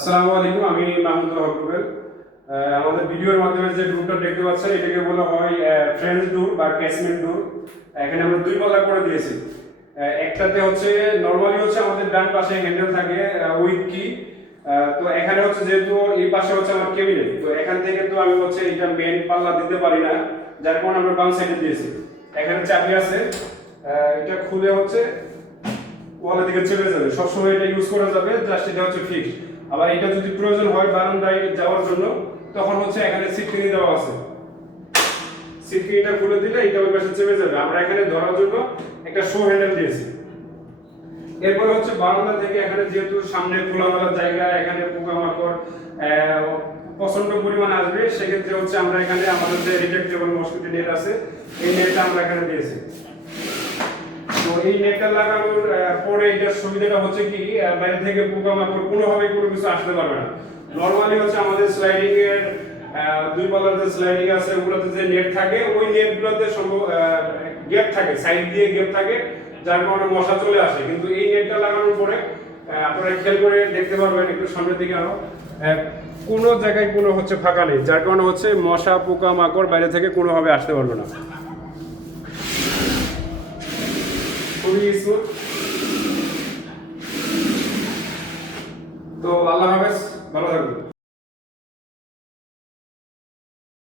আসসালামু আলাইকুম, আমি মাহমুদুল হক রুবেল। আমাদের ভিডিওর মাধ্যমে যে ডোরটা দেখতে পাচ্ছেন এটাকে বলা হয় ফ্রেঞ্চ ডোর বা ক্যাসমেন্ট ডোর। এখানে আমরা দুই পাল্লা করে দিয়েছি। একটাতে হচ্ছে নরমালি হচ্ছে আমাদের ডান পাশে হ্যান্ডেল থাকে উইথ কি। তো এখানে হচ্ছে যেহেতু এই পাশে হচ্ছে আমার কেবিনেট, তো এখান থেকে তো আমি হচ্ছে এটা মেন পাল্লা দিতে পারি না, যার কারণে আমরা বাম সাইডে দিয়েছি। এখানে চাবি আছে, এটা খুলে হচ্ছে ওয়ালের দিকে চলে যাবে, সবসময় এটা ইউজ করা যাবে, জাস্ট এটা হচ্ছে ফিক্স। আবার এটা যদি প্রয়োজন হয় বারান্দায় যাওয়ার জন্য, তখন হচ্ছে এখানে সিটকিনি দেওয়া আছে, সিটকিনিটা খুলে দিলে এটা ওই পাশে চেপে যাবে। আমরা এখানে ধরার জন্য একটা শো হ্যান্ডেল দিয়েছি। এরপরে হচ্ছে বারান্দা থেকে এখানে যেহেতু সামনে খোলামেলা জায়গা, এখানে পোকামাকড় প্রচন্ড পরিমাণে আসবে, সেক্ষেত্রে হচ্ছে আমরা এখানে আমাদের যে রিট্রাক্টেবল মসকিটো নেট আছে, এই নেটটা আমরা এখানে দিয়েছি। তো এই নেটটা লাগানোর পরে এটার সুবিধাটা হচ্ছে কি, বাইরে থেকে পোকামাকড় কোনোভাবে কোনো কিছু আসতে পারবে না। নরমালি হচ্ছে আমাদের স্লাইডিং এর দুই পাল্লার যে স্লাইডিং আছে ওগুলোতে যে নেট থাকে, ওই নেটগুলোতে গ্যাপ থাকে, সাইড দিয়ে গ্যাপ থাকে, যার কারণে মশা চলে আসে। কিন্তু এই নেটটা লাগানোর পরে আপনারা খেয়াল করে দেখতে পারবেন একটু সামনের দিকে আরো, কোনো জায়গায় কোনো হচ্ছে ফাঁকা নেই, যার কারণে হচ্ছে মশা পোকামাকড় বাইরে থেকে কোনোভাবে আসতে পারবে না। খুবই স্মুথ।